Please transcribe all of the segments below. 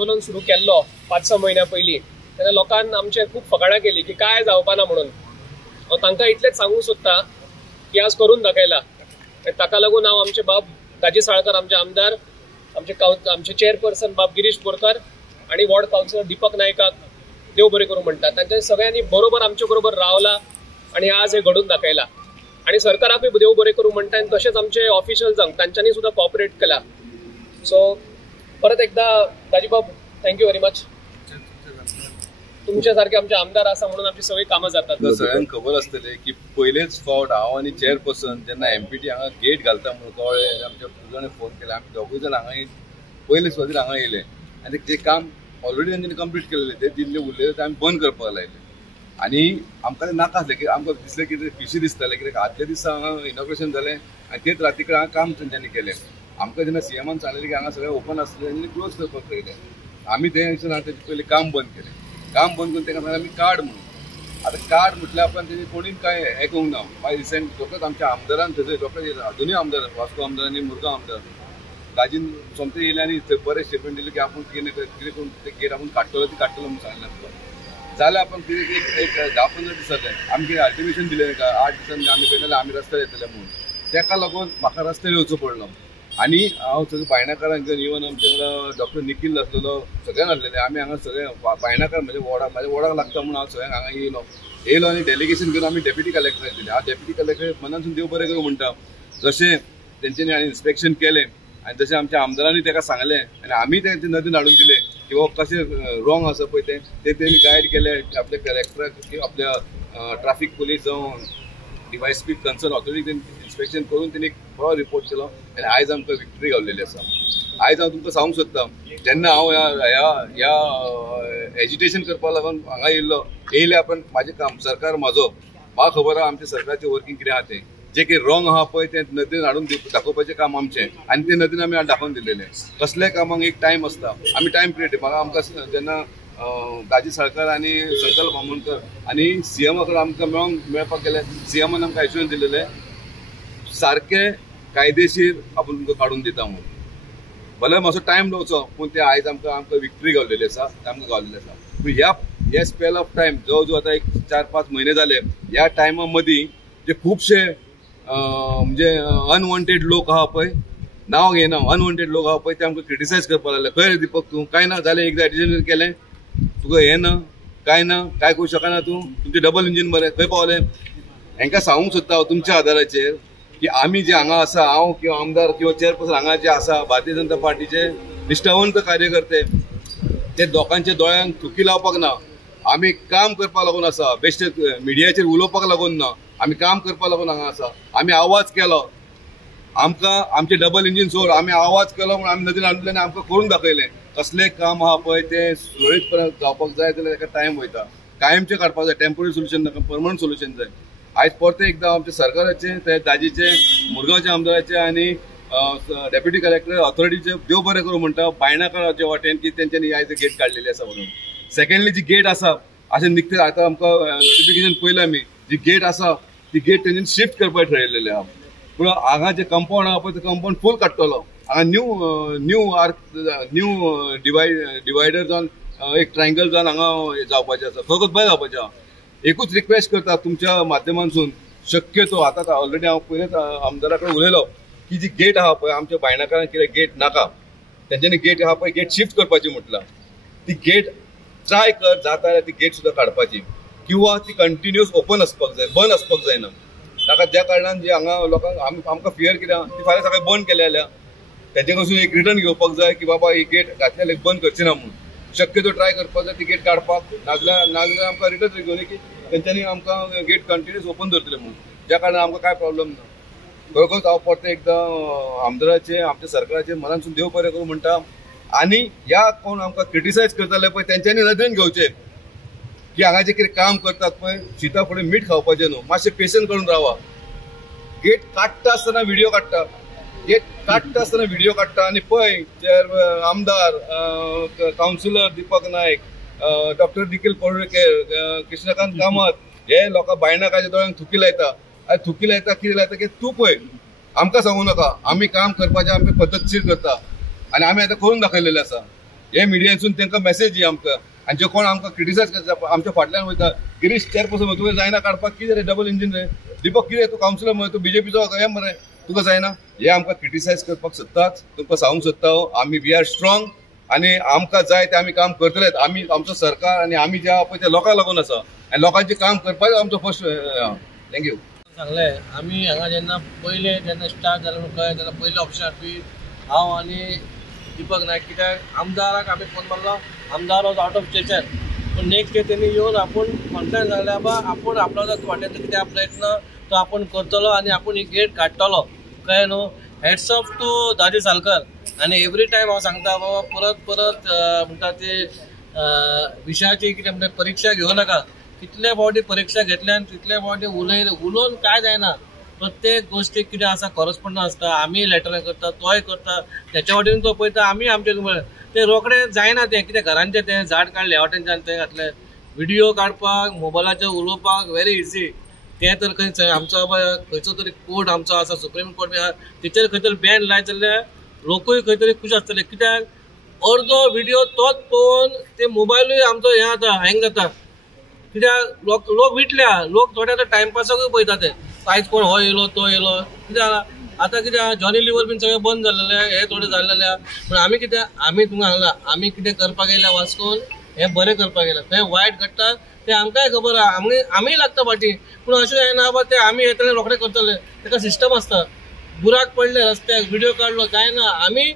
आंदोलन सुरू केल्लो 5-6 म्हयन्या पयलीं तेन्ना लोकांनी आमचे खूब फकाणां केली की काय जावपाना म्हणून. हांव तांकां इतलेंच सांगूंक सोदतां की आज करून दाखयला. ताका लागून हांव आमचे बाब दाजी साळकर, आमचे आमदार, आमचे चेअरपर्सन बाब गिरीश बोरकार आणि वॉर्ड काउन्सिलर दीपक नायकाक देव बरें करूं म्हणटा. तांच्या सगळ्यांनी बरोबर आमचे बरोबर रावला आणि आज हे घडून दाखयला. आणि सरकाराकूय देव बरें करूं म्हणटा आनी तशेंच आमचे ऑफिशियल्सांक तांच्यांनी सुद्दां कॉपरेट केला. सो परत एकदा दाजी बाब थँक्यू व्हेरी मच. तुमच्या सारखे आमचे आमदार आसा म्हणून आमची सगळी कामां जातात. सगळ्यांक खबर आसतलें की पयलेच फावट हांव आनी चेअरपर्सन जेन्ना एमपीटी हांगा गेट घालता म्हणून कळ्ळें, आमच्या पुजाणे फोन केले, आमी दोगूय जाण हांगा पयले सुवातेर हांगा येयले आनी तें काम ऑलरेडी तांच्यांनी कंप्लीट केलेलें. ते दिल्ले उरलेले ते आमी बंद करपाक लायले आनी आमकां तें नाका आसलें की आमकां दिसलें की फिशी दिसतालें कित्याक आदल्या दिसा हांगा इनॉग्रेशन जालें आनी तेच राती कडेन हांगा काम तेंच्यांनी केलें. आमकां जेन्ना सीएमान सांगलेलें की हांगा सगळें ओपन आसलें आनी क्लोज करपाक लायलें. आमी तें तेजे पयलीं काम बंद केलें. काम बंद करून ताका सांगलें आमी कार्ड म्हणून. आतां कार्ड म्हटल्यार आपण तेजे कोणीच काय आयकूंक ना. मागीर रिसेंट फकत आमच्या आमदारान थंय डॉक्टर दोनूय आमदार वास्को आमदार आनी मुरगांव आमदार ताजीन सोमते येयले आनी थंय बरें स्टेटमेंट दिलें की आपूण कितें करून ते गेट आपूण काडटलो ती काडटलो म्हणून सांगलें आमकां. जाल्यार आपण कितें एक 10-15 दीस जाले आमकां अल्टिमेशन दिलें 8 दिसांनी आमी पळयलें आमी रस्त्यार येतले म्हणून. ताका लागून म्हाका रस्त्यार येवचो पडलो आनी हांव सगळें बायणाकारांक घेवन इवन आमचे वांगडा डॉक्टर निखील आसलेलो सगळ्यांक आसलेले. आमी हांगा सगळे बायणाकार म्हणजे म्हाज्या वॉर्डाक लागता म्हणून हांव सगळ्यांक हांगा येयलो आनी डेलिगेशन घेवन आमी डेप्युटी कलेक्टराक दिलें. हांव डेप्युटी कलेक्टर मनासून देव बरें करूं म्हणटा. जशें तेंच्यांनी इन्स्पेक्शन केलें आनी जशें आमच्या आमदारांनी ताका सांगलें आनी आमी ते नदीन हाडून दिलें की बाबा कशें रॉंग आसा पळय तें तेणी गायड केलें आपल्या कलेक्टराक, आपल्या ट्राफीक पुलीस जावं डीवायएसपी कन्सर्न ऑथॉरिटी इन्स्पेक्शन करून तेणी बरो रिपोर्ट केलो आनी आयज आमकां विक्टरी गावलेली आसा. आयज हांव तुमकां सांगूंक सोदतां जेन्ना हांव ह्या एजिटेशन करपाक लागून हांगा येयले आपण म्हाजें काम सरकार म्हाका खबर आहा आमच्या सरकारचें वर्कींग कितें आहा तें. जे कितें रॉंग आहा पळय तें नदीन हाडून दाखोवपाचें काम आमचें आनी तें नदीन आमी दाखोवन दिलेलें. कसलेय कामाक एक टायम आसता. आमी टायम पिरियड म्हाका आमकां जेन्ना दाजी साळकर आनी संकल्प बामणकर आनी सीएमा कडेन आमकां मेळपाक गेले, सीएमान आमकां एश्युरन्स दिलेलें सारकें कायदेशीर आपूण तुमकां काडून दिता म्हणून. भले मातसो टायम लावचो पूण ते आयज आमकां विक्टरी गावलेली आसा, आमकां गावलेली आसा. ह्या स्पेल ऑफ टायम जवळ जवळ आतां एक 4-5 म्हयने जाले. ह्या टायमा मदीं जे खुबशे म्हणजे अनवॉन्टेड लोक आहा पळय, नांव घेयना, अनवॉन्टेड लोक आहा पळय ते आमकां क्रिटिसायज करपाक लागले. खंय रे दीपक तूं काय ना जालें एकदां एडिशन केलें तुका हें ना काय करूं शकना तूं, तुमचें डबल इंजीन बरें खंय पावलें. हांकां सांगूंक सोदता हांव तुमच्या आदाराचेर की आमी जे हांगा आसा, हांव किंवा आमदार किंवा चेअरपर्सन हांगा जे आसा भारतीय जनता पार्टीचे निश्ठावंत कार्यकर्ते, ते लोकांच्या दोळ्यांक थुकी लावपाक ना. आमी काम करपाक लागून आसा, बेश्टे मिडियाचेर उलोवपाक लागून ना. आमी काम करपाक लागून हांगा आसा. आमी आवाज केलो, आमकां आमचे डबल इंजीन सोड, आमी आवाज केलो म्हणून आमी नदीन हाडलें आनी आमकां करून दाखयलें. कसलें काम आहा पळय तें सुरळीतपणान जावपाक जाय जाल्यार ताका टायम वयता. कायमचें काडपाक जाय, टेम्पररी सोल्युशन नाका, परमनंट सोल्युशन जाय. आयज परते एकदां आमच्या सरकाराचे, ते दाजीचे, मुरगांवच्या आमदाराचे आनी डेप्युटी कलेक्टर ऑथॉरिटीचे देव बरें करूं म्हणटा. बायणाकाराच्या वाटेन की तेंच्यांनी आयज गेट काडलेली आसा म्हणून. सेकंडली जी गेट आसा अशें निघते आतां आमकां नोटिफिकेशन पयलें आमी जी गेट आसा ती गेट तेंच्यांनी शिफ्ट करपाक ठरयलेलें आहा. पूण हांगा जे कंपाऊंड आहा पळय ते कंपाऊंड फूल काडटलो. हांगा न्यू डिवायडर जावन एक ट्रायंगल जावन हांगा जावपाचें आसा, फकत बरें जावपाचें आहा. एकूच रिक्वेस्ट करता तुमच्या माध्यमांतसून, शक्यतो आतां ऑलरेडी हांव पयलेंच आमदारा कडेन उलयलो की जी गेट आहा पळय आमच्या बायणाकारांक कितें गेट नाका, तेंच्यांनी गेट आहा पळय गेट शिफ्ट करपाची म्हटलां. ती गेट ट्राय कर जाता जाल्यार ती गेट सुद्दां काडपाची किंवा ती कंटिन्युअस ओपन आसपाक जाय, बंद आसपाक जायना. नाका ज्या कारणान जे हांगा लोकांक आमकां फियर कितें ती फाल्यां सकाळीं बंद केल्या जाल्यार तेजे कडसून एक रिटर्न घेवपाक जाय की बाबा ही गेट घातल्यार बंद करची ना म्हणून. शक्यतो ट्राय करपाक जाय ती गेट काडपाक, नाजाल्यार आमकां रिटर्न घेवन की तेंच्यांनी आमकां गेट कंटिन्युअस ओपन दवरतले म्हणून. ज्या कारणान आमकां कांय प्रॉब्लेम ना. खरोखरच हांव परते एकदां आमदाराचे, आमच्या सरकाराचे मनानसून देव बरें करूं म्हणटा. आनी ह्या कोण आमकां क्रिटिसायज करताले पळय तेंच्यांनी नदरेन घेवचें की हांगा जे कितें काम करतात पळय शिता फुडें मीठ खावपाचें न्हू, मातशें पेशंस करून रावा. गेट काडटा आसतना व्हिडिओ काडटा, गेट काडटा आसतना व्हिडिओ काडटा आनी पळय आमदार, कावन्सिलर दीपक नायक, डॉक्टर निखील पर्रीकर, कृष्णकांत कामत हे लोकां बायणाकाच्या दोळ्यांक थुकी लायता. आनी थुकी लायता कितें लायता की तूं पळय आमकां सांगूं नाका, आमी काम करपाचें आमी पद्दतशीर करता आनी आमी आतां करून दाखयलेलें आसा. हे मिडियासून तांकां मेसेज दी आमकां आनी जे कोण आमकां क्रिटिसायज करता आमच्या फाटल्यान वयता गिरीश चेअरपर्सन तुका जायना काडपाक कितें रे डबल इंजीन रे दीपक कितें तूं कावन्सिलर मरे तूं बीजेपीचो हें मरे तुका जायना हे आमकां क्रिटिसायज करपाक सोदतात तुमकां सांगूंक सोदता आमी वी आर स्ट्रॉंग आनी आमकां जाय ते आमी काम करतलेत आमी आमचो सरकार आनी आमी जे आहा पळय ते लोकांक लागून आसा आनी लोकांचें काम करपाक आमचो फर्स्ट थँक्यू सांगलें आमी हांगा जेन्ना पयलें जेन्ना स्टार्ट जालें म्हणून कळ्ळें तेन्ना पयले ऑप्शन आसपी हांव आनी दीपक नायक कित्याक आमदाराक आमी फोन मारलो आमदार वॉज आउट ऑफ स्टेशन पूण नेक्स्ट डे तेणी येवन आपूण कॉन्फिडन्स सांगलें बाबा आपूण आपलो वाटेन कितें प्रयत्न तो आपूण करतलो आनी आपूण ही गेट काडटलो कळ्ळें न्हू हॅट्स ऑफ टू दाजी सालकर आनी एवरी टायम हांव सांगता बाबा परत परत म्हणटा ते विशयाची कितें म्हणटा परिक्षा घेवं नाका कितले फावटी परीक्षा घेतल्या आनी तितले फावटी उलोवन काय जायना प्रत्येक गोष्टीक कितें आसा कॉरस्पॉन्डंट आसता आमी लेटरां करता तोय करता त्याच्या वाटेन तो पळयता आमी आमचे ते रोखडे जायना तें कितें घरांचें तें झाड काडलें हॉटेलच्यान तें घातलें व्हिडियो काडपाक मोबायलाचेर उलोवपाक व्हेरी इजी तें तर खंय आमचो खंयचो तरी कोर्ट आमचो आसा सुप्रीम कोर्ट बी आसा तेचेर खंय तरी बॅन लायत जाल्यार लोकूय खंय तरी खूश आसतले कित्याक अर्दो व्हिडियो तोच पळोवन ते मोबायलूय आमचो हें जाता हँग जाता कित्याक लोक विटल्या लोक थोडे आतां टायमपासाकूय पळयता ते आयज कोण हो येयलो तो येयलो कित्याक आतां कित्याक जॉनी लिव्हर बीन सगळें बंद जाल्लें हे थोडे जाल्लें पूण आमी कितें आमी तुमकां सांगलां आमी कितें करपाक येयल्या वास्कोन हें बरें करपाक येयलां खंय वायट घडटा तें आमकांय खबर आहा आमी लागता फाटीं पूण अशें जायना बाबा ते आमी येतले रोखडे करतले ताका सिस्टम आसता बुराक पडले रस्त्याक व्हिडियो काडलो जायना आमी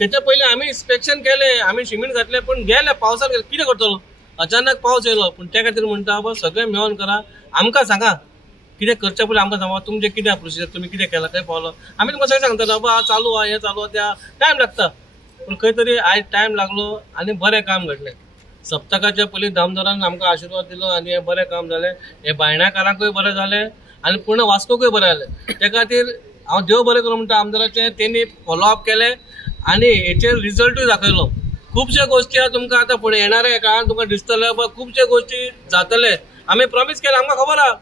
तेच्या पयलीं आमी इन्स्पेक्शन केलें आमी सिमेंट घातलें पूण गेले पावसाक गेले कितें करतलो अचानक पावस येयलो पूण त्या खातीर म्हणटा बाबा सगळें मेळोन करा आमकां सांगा कितें करचे पयलीं आमकां सांगा तुमचें कितें प्रोसिजर तुमी कितें केलां खंय पावलो आमी तुमकां सगळें सांगता बाबा चालू आहा हें चालू आहा त्या टायम लागता पूण खंय तरी आयज टायम लागलो आनी बरें काम घडलें सप्तकाच्या पयलीं दामदारान आमकां आशिर्वाद दिलो आनी हें बरें काम जालें हें बायणाकारांकूय बरें जालें आनी पूर्ण वास्कोकूय बरें जालें त्या खातीर हांव देव बरें करूं म्हणटा आमदाराचें तेणी फॉलोअप केलें आनी हेचेर रिजल्टूय दाखयलो खुबशे गोश्टी आहा तुमकां आतां फुडें येणाऱ्या काळान तुमकां दिसतले बाबा खुबशे गोश्टी जातले आमी प्रॉमीस केले आमकां खबर आहा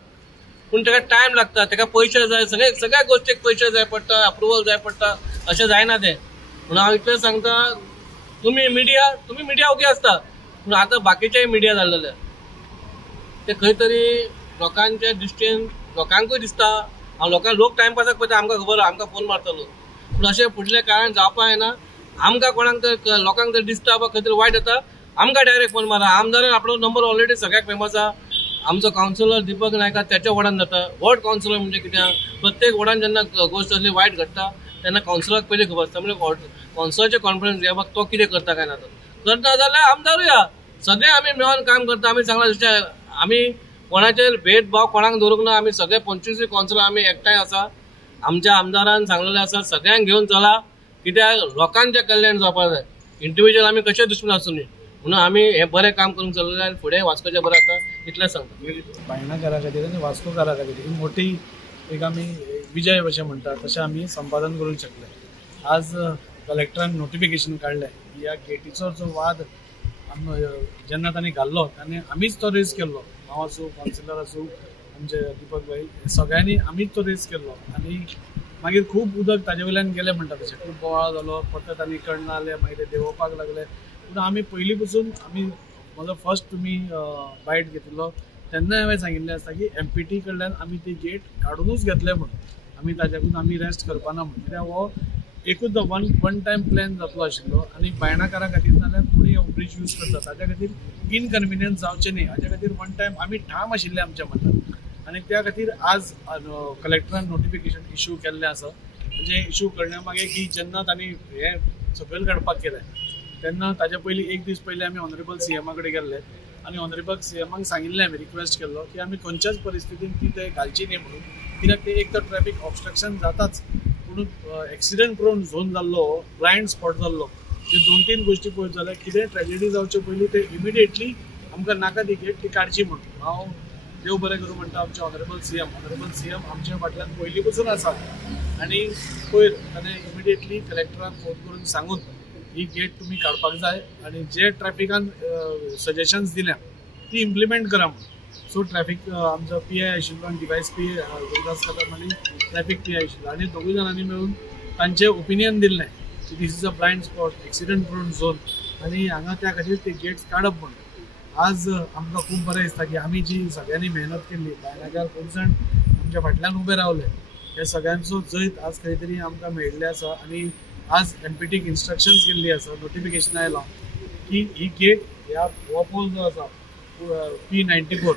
पूण ताका टायम लागता ताका पयशे जाय सगळ्या गोश्टीक पयशे जाय पडटा अप्रुवल जाय पडटा अशें जायना तें म्हणून हांव इतलें सांगता तुमी मिडिया ओके आसता पूण आतां बाकीचेय मिडिया जाल्लेले ते खंय तरी लोकांच्या दृश्टीन लोकांकूय दिसता हांव लोक टायमपासाक पळयता आमकां खबर आहा आमकां फोन मारतलो पूण अशें फुडल्या काळान जावपाक जायना आमकां कोणाक तर लोकांक तर दिसता खंय तरी वायट जाता आमकां डायरेक्ट फोन मारा आमदारान आपलो नंबर ऑलरेडी सगळ्याक फेमस आहा आमचो कावन्सिलर दीपक नायक त्याच्या वॉर्डान जाता वॉर्ड कावन्सिलर म्हणजे कित्याक प्रत्येक वॉर्डान जेन्ना गोश्ट असली वायट घडटा तेन्ना कावन्सिलराक पयलीं खबर आसता म्हणजे कावन्सिलराचे कॉन्फिडन्स घे बाबा तो कितें करता काय ना करता जाल्यार आमदारूय आहा सगळे आमी मेळोन काम करता आमी सांगला जशें आमी कोणाचेर भेदभाव कोणाक दवरूंक ना आमी सगळे 25 कावन्सिलर आमी एकठांय आसा आमच्या आमदारान सांगलेलें आसा सगळ्यांक घेवन चला कित्याक लोकांचें कल्याण जावपाक जाय इंडिव्हिज्युअल आमी कशें दुश्मन आसूं न्ही म्हणून आमी हें बरें काम करूंक चललेलें आनी फुडें वास्कोचें बरें जाता इतलें सांगता बायणाकारा खातीर आनी वास्कोकारा खातीर ही मोठी एक आमी विजय अशें म्हणटा तशें आमी संपादन करूंक शकले आज कलेक्टरान नोटिफिकेशन काडलें ह्या गेटीचो जो वाद जेन्ना तांणी घाल्लो आनी आमीच तो रेज केल्लो हांव आसूं कावन्सिलर आसूं आमचे दीपक भाई सगळ्यांनी आमीच तो रेज केल्लो आनी मागीर खूब उदक ताजे वयल्यान गेलें म्हणटा तशें खूब बोवाळ जालो परत आनी कळना जालें मागीर ते देंवोवपाक लागले पूण आमी पयलीं पसून आमी म्हजो फर्स्ट तुमी बायट घेतिल्लो तेन्ना हांवें सांगिल्लें आसता की MPT कडल्यान आमी ती गेट काडूनच घेतले म्हणून आमी ताच्याकून आमी रेस्ट करपाना म्हणून कित्याक हो एकूच वन टायम प्लॅन जातलो आशिल्लो आनी बायणाकारा खातीर नाल्यार कोणूय हो ब्रीज यूज करता ताच्या खातीर इनकन्विनियन्स जावचें न्ही हाच्या खातीर वन टायम आमी ठाम आशिल्ले आमच्या मनान आनी त्या खातीर आज कलेक्टरान नोटिफिकेशन इश्यू केल्लें आसा म्हणजे इश्यू करण्या मागीर की जेन्ना तांणी हें सकयल काडपाक केलें तेन्ना ताच्या पयलीं एक दीस पयलीं आमी ऑनरेबल CM कडेन गेल्ले आनी ऑनरेबल CMक सांगिल्लें आमी रिक्वेस्ट केल्लो की आमी खंयच्याच परिस्थितीन ती ते घालची न्ही म्हणून कित्याक ते एक तर ट्रॅफिक ऑब्स्ट्रक्शन जाताच पूण एक्सिडेंट प्रोन झोन जाल्लो ब्लायंड स्पॉट जाल्लो जे 2-3 गोश्टी पळयत जाल्यार कितें ट्रॅजेडी जावचे पयलीं ते इमिडिएटली आमकां नाका ती गेट ती काडची म्हणून हांव देव बरें करूं म्हणटा आमचे ऑनरेबल CM आमच्या फाटल्यान पयलीं पसून आसा आनी पयर ताणें इमिडिएटली कलेक्टराक फोन करून सांगून ही गेट तुमी काडपाक जाय आनी जे ट्रॅफिकान सजेशन्स दिल्या ती इम्प्लिमेंट करा म्हणून सो ट्रॅफिक आमचो PI आशिल्लो आनी डिवायस PI गुरुदास कदम आनी ट्रॅफिक PI आशिल्लो आनी दोगूय जाणांनी मेळून तांचें ओपिनियन दिल्लें की this is a blind spot accident prone zone आनी हांगा त्या खातीर ते गेट्स काडप म्हणून आज आमकां खूब बरें दिसता की आमी जी सगळ्यांनी मेहनत केल्ली बायलांकार खूब जाण आमच्या फाटल्यान उबे रावले हे सगळ्यांचो जैत आज खंय तरी आमकां मेळिल्लें आसा आनी आज एमपीटीक इन्स्ट्रक्शन्स केल्ली आसा नोटिफिकेशन आयलां की ही गेट ह्या हो पोल जो आसा P94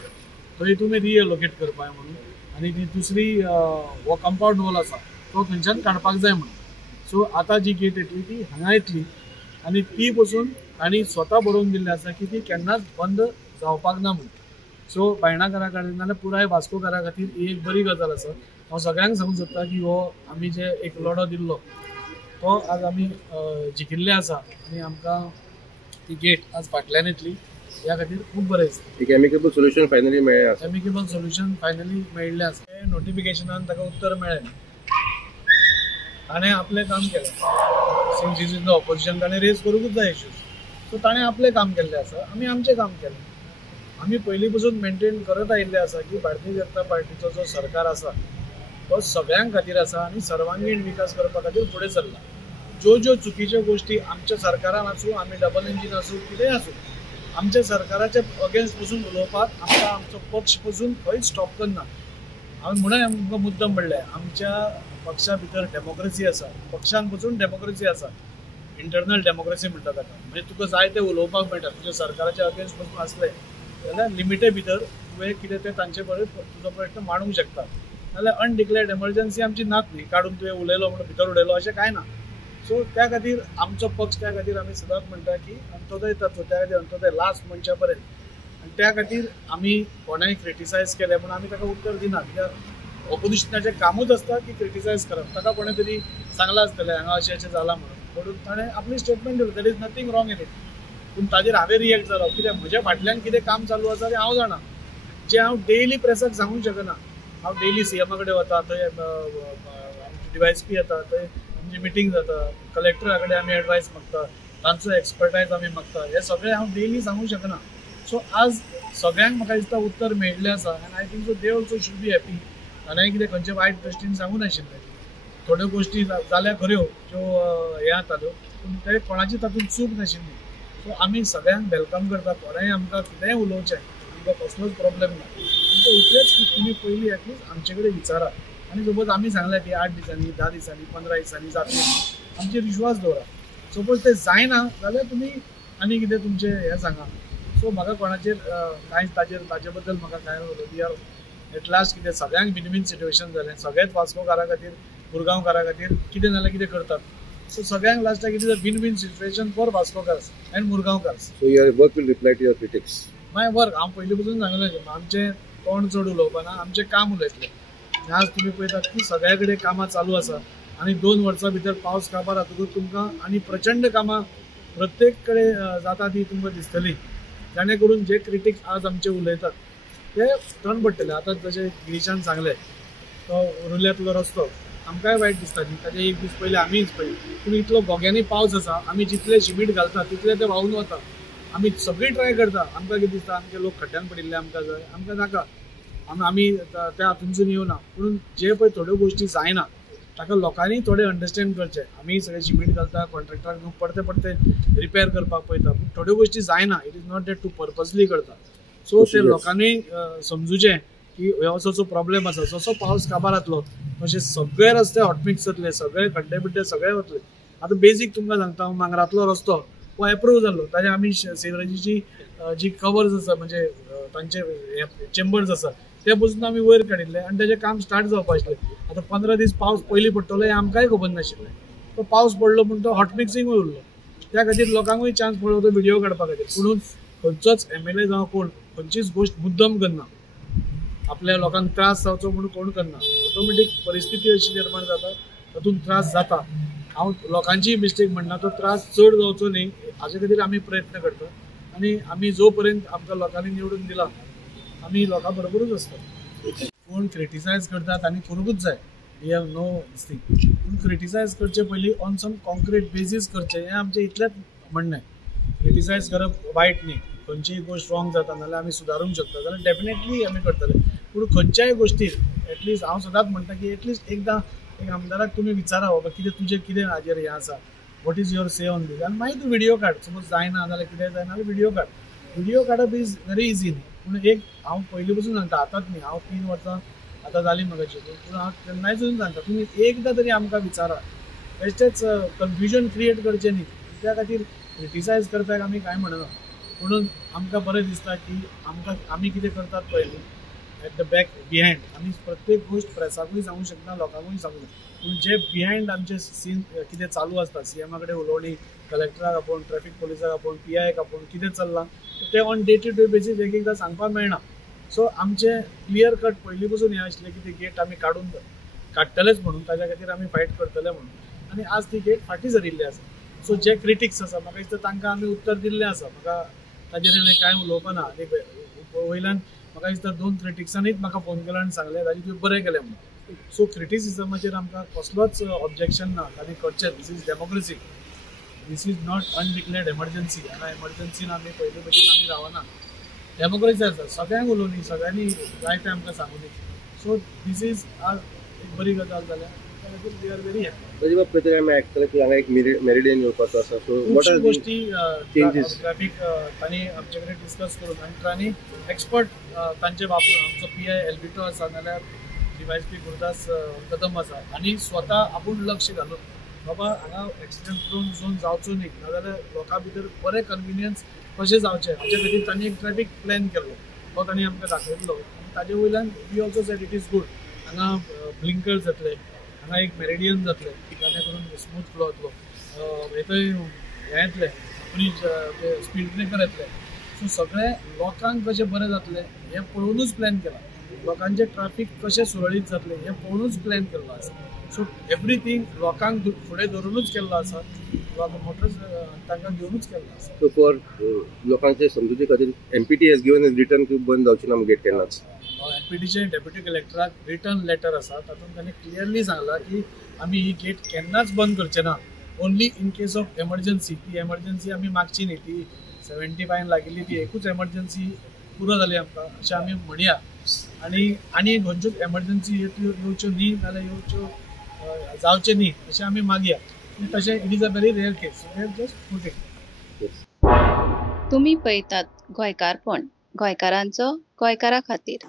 थंय तुमी रिएलोकेट करपाक म्हणून आनी ती दुसरी हो कंपाउंड वॉल आसा तो थंयच्यान काडपाक जाय म्हणून सो आतां जी गेट येतली ती हांगा येतली आनी ती पसून आनी स्वता बरोवन दिल्लें आसा की ती केन्नाच बंद जावपाक ना म्हणून सो बायणाकारा कडेन नाल्यार पुराय वास्कोकारा खातीर ही एक बरी गजाल आसा हांव सगळ्यांक सांगूंक सोदता की हो आमी जे एक लढो दिल्लो तो आज आमी जिखिल्ले आसा आनी आमकां ती गेट आज फाटल्यान येतली ह्या खातीर खूब बरें दिसता केमिकेबल सोल्युशन फायनली मेळ्ळें आसा केमिकेबल सोल्युशन फायनली मेळिल्लें आसा हे नोटिफिकेशनान ताका उत्तर मेळ्ळें ताणें आपलें काम केलें since is in the opposition ताणें रेज करूंकूच जाय इश्यूज सो ताणें आपलें काम केल्लें आसा आमी आमचें काम केलें आमी पयलीं पसून मेंटेन करत आयिल्ले आसा की भारतीय जनता पार्टीचो जो सरकार आसा तो सगळ्यां खातीर आसा आनी सर्वांगीण विकास करपा खातीर फुडें सरला ज्यो चुकीच्यो गोश्टी आमच्या सरकारान आसूं आमी डबल इंजीन आसूं कितेंय आसूं आमच्या सरकाराच्या अगेन्स्ट पसून उलोवपाक आमकां आमचो पक्ष पसून खंयच स्टॉप करना हांवें म्हणून आमकां मुद्दम म्हणलें आमच्या पक्षा भितर डेमोक्रेसी आसा पक्षान पसून डेमोक्रेसी आसा इंटरनल डेमोक्रेसी म्हणटा ताका म्हणजे तुका जाय तें उलोवपाक मेळटा तुज्या सरकाराच्या अगेन्स्ट पसून आसलें जाल्यार लिमिटे भितर तुवें कितें तें तांचे बरें तुजो प्रश्न मांडूंक शकता नाल्यार अनडिक्लेर्ड एमर्जन्सी आमची नात न्ही काडून तुवें उलयलो म्हणून भितर उडयलो अशें कांय ना सो त्या खातीर आमचो पक्ष त्या खातीर आमी सदांच म्हणटा की अंत्योदय तत्व त्या खातीर अंत्योदय लास्ट मनशा पर्यंत आनी त्या खातीर आमी कोणाय क्रिटिसायज केलें पूण आमी ताका उत्तर दिना कित्याक ऑपोजिशनाचें कामूच आसता की क्रिटिसायज करप ताका कोणें तरी सांगलां आसतलें हांगा अशें जालां म्हणून ताणें आपली स्टेटमेंट दिली there is nothing wrong in it पूण ताजेर हांवें रिएक्ट जालो कित्याक म्हज्या फाटल्यान कितें काम चालू आसा तें हांव जाणा जें हांव डेली प्रेसाक सांगूंक शकना हांव डेली सीएमा कडेन वता थंय DYSP येता थंय आमची मिटींग जाता कलेक्टरा कडेन आमी एडवायस मागता तांचो एक्सपर्टायज आमी मागता हे सगळें हांव डेली सांगूंक शकना सो आज सगळ्यांक म्हाका दिसता उत्तर मेळिल्लें आसा आनी I think so they also should be happy ताणें कितें खंयचे वायट दृश्टीन सांगूं नाशिल्लें थोड्यो गोश्टी जाल्या खऱ्यो ज्यो हे जाताल्यो पूण ते कोणाची तातूंत चूक नाशिल्ली सो आमी सगळ्यांक वेलकम करता कोणाय आमकां कितेंय उलोवचें आमकां कसलोच प्रॉब्लेम ना म्हणजे इतलेंच की तुमी पयलीं एटलीस्ट आमचे कडेन विचारा आनी सपोज आमी सांगलें की 8 दिसांनी 10 दिसांनी 15 दिसांनी जातलें आमचेर विश्वास दवरा सपोज तें जायना जाल्यार तुमी आनी कितें तुमचें हें सांगा सो म्हाका कोणाचेर कांयच ताजे बद्दल म्हाका कांय वी आर एट लास्ट कितें सगळ्यांक विन सिट्युएशन जालें सगळेच वास्कोकारा खातीर मुरगांवकारा खातीर कितें नाल्यार कितें करतात सो सगळ्यांक लास्टाक कितें विन सिट्युएशन फॉर वास्कोकार्स एंड मुरगांवकार्स so your work will reply to your critics my work हांव पयलीं पसून सांगलें आमचें तोंड चड उलोवपाना आमचें काम उलयतलें आज तुम्ही पळयतात की सगळ्या कडेन कामां चालू आसा आनी 2 वर्सां भितर पावस काबार जातकूच तुमकां आनी प्रचंड कामां प्रत्येक कडेन जाता ती तुमकां दिसतली जाणे करून जे क्रिटिक्स आज आमचे उलयतात ते तण पडटले आतां जशें गिरीशान सांगलें तो रुल्यांतलो रस्तो आमकांय वायट दिसता न्ही ताजे एक दीस पयलीं आमीच पळय पूण इतलो गोग्यांनी पावस आसा आमी जितले शिमीट घालता तितले ते व्हांवून वता आमी सगळीं ट्राय करता आमकां कितें दिसता आमचे लोक खड्ड्यान पडिल्ले आमकां जाय आमकां नाका आमी त्या हातूंसून येवना पूण जे पळय थोड्यो गोश्टी जायना ताका लोकांनी थोडे अंडरस्टँड करचें आमी सगळे शिमीट घालता कॉन्ट्रॅक्टराक पडते पडते रिपेर करपाक पळयता पूण थोड्यो गोश्टी जायना it is not that to purposely करता सो ते लोकांनी समजुचें की हो असो प्रॉब्लेम आसा जसो पावस काबार जातलो तशें सगळे रस्ते हॉटमिक्स जातले सगळे खड्डे बिड्डे सगळे वतले आतां बेजीक तुमकां सांगता मांगरातलो रस्तो हो एप्रूव जाल्लो ताजे आमी सेवरेजीची जी कवर्स आसा म्हणजे तांचे चेंबर्स आसा ते पसून आमी वयर काडिल्ले आनी तेजें काम स्टार्ट जावपाक आशिल्लें आतां 15 दीस पावस पयलीं पडटलो हें आमकांय खबर नाशिल्लें तो पावस पडलो म्हणून तो हॉटमिक्सिंगूय उरलो त्या खातीर लोकांकूय चान्स पडलो तो व्हिडिओ काडपा खातीर पुणून खंयचोच MLA जावं कोण खंयचीच गोश्ट मुद्दम करना आपल्या लोकांक त्रास जावचो म्हणून कोण करना ऑटोमॅटीक परिस्थिती अशी निर्माण जाता तातूंत त्रास जाता हांव लोकांची मिस्टेक म्हणना तो त्रास चड जावचो न्ही हाजे खातीर आमी प्रयत्न करता आनी आमी जो पर्यंत आमकां लोकांनी निवडून दिला आमी लोकां बरोबरूच आसता कोण क्रिटिसायज करतात आनी करूंकूच जाय we have no this thing पूण क्रिटिसायज करचे पयलीं ऑन सम कॉन्क्रीट बेजीस करचें हें आमचें इतलेंच म्हणणें क्रिटिसायज करप वायट न्ही खंयचीय गोश्ट रॉंग जाता नाल्यार आमी सुदारूंक शकता जाल्यार डेफिनेटली आमी करतले पूण खंयच्याय गोश्टीर एटलिस्ट हांव सदांच म्हणटा की एटलिस्ट एकदां एक आमदाराक तुमी विचारा बाबा कितें तुजें कितें हाजेर हें आसा what is your say on this आनी मागीर तूं व्हिडिओ काड सपोज जायना जाल्यार कितें जायना जाल्यार व्हिडिओ काडप इज व्हेरी इजी न्ही पूण एक हांव पयलीं पसून सांगता आतांच न्ही हांव 3 वर्सां आतां जालीं म्हाका शिकून पूण हांव केन्नाय सांगता तुमी एकदां तरी आमकां विचारा बेश्टेच कन्फ्युजन क्रिएट करचें न्ही त्या खातीर क्रिटिसायज करपाक आमी कांय म्हणना म्हणून आमकां बरें दिसता की आमी कितें करतात पळय न्ही एट द बॅक बिहायंड आमी प्रत्येक गोश्ट प्रेसाकूय सांगूंक शकना लोकांकूय सांगूं पूण जे बिहायंड आमचे सीन कितें चालू आसता सीएमा कडेन उलोवणी कलेक्टराक आपोवन ट्रॅफिक पुलिसाक आपोवन PIक आपोवन कितें चल्लां तें on day to day basis एक एकदां सांगपाक मेळना सो आमचें क्लियर कट पयलीं पसून हें आसलें की ती गेट आमी काडटलेच म्हणून ताच्या खातीर आमी फायट करतले म्हणून आनी आज ती गेट फाटीं सरिल्ली आसा सो जे क्रिटिक्स आसा म्हाका दिसता तांकां आमी उत्तर दिल्लें आसा म्हाका ताजेर हांवें कांय उलोवपा ना आनी वयल्यान म्हाका दिसता 2 क्रिटिक्सांनीच म्हाका फोन केलो आनी सांगलें ताजें तुवें बरें केलें म्हणून सो क्रिटिसिजमाचेर आमकां कसलोच ऑब्जेक्शन ना आनी करचें this is democracy this is not undeclared emergency हांगा एमर्जन्सीन आमी पयले भशेन आमी रावना डेमोक्रेसी आसा सगळ्यांक उलोवनी सगळ्यांनी जाय तें आमकां सांगुनी सो दीस इज एक बरी गजाल जाल्या त्या खातीर वी आर व्हेरी हॅपी म्हणजे पयलीं आमी आयकताले की हांगा एक मेरिडियन येवपाचो आसा सो वॉट आर गोष्टी changes? ट्रॅफिक तांणी आमचे कडेन डिस्कस करून आनी तांणी एक्सपर्ट तांचे वापरून आमचो PI एल्बिटो आसा नाल्यार DYSP गुरुदास कदम आसा आनी स्वता आपूण लक्ष घालून बाबा हांगा एक्सिडेंट प्रोन झोन जावचो न्ही नाजाल्यार लोकां भितर बरें कन्विनियन्स कशें जावचें हाचे खातीर तांणी एक ट्रॅफिक प्लॅन केल्लो तो तांणी आमकां दाखयल्लो आनी ताजे वयल्यान we also said it is good हांगा ब्लिंकर्स जातले हांगा एक मेरिडियन जातले जाणे करून स्मूथ फ्लो जातलो थंय हें येतलें स्पीड ब्रेकर येतले सो सगळे लोकांक कशें बरें जातलें हें पळोवनूच प्लॅन केलां लोकांचें ट्रॅफिक कशें सुरळीत जातलें हें पळोवनूच प्लॅन केल्लो आसा सो एवरीथींग लोकांक फुडें धरूनच केल्लो आसा मोटर्स तांकां घेवनूच केल्लो आसा सो फॉर लोकांचे समजुती खातीर MPT हॅज गिवन रिटर्न की बंद जावची ना गेट केन्नाच MPTचे डेप्युटी कलेक्टराक रिटर्न लेटर आसा तातूंत ताणें क्लियरली सांगलां की आमी ही गेट केन्नाच बंद करचे ना only in case of emergency ती एमर्जन्सी आमी मागची न्ही ती 75 लागिल्ली ती एकूच एमर्जन्सी पुरो जाली आमकां अशें आमी म्हणया आनी खंयच्योच एमर्जन्सी येवच्यो न्ही नाल्यार येवच्यो जावचे न्ही अशें आमी मागया तशें it is a very rare case just put it तुम्ही पळयतात गोंयकारपण गोंयकारांचो गोंयकारा खातीर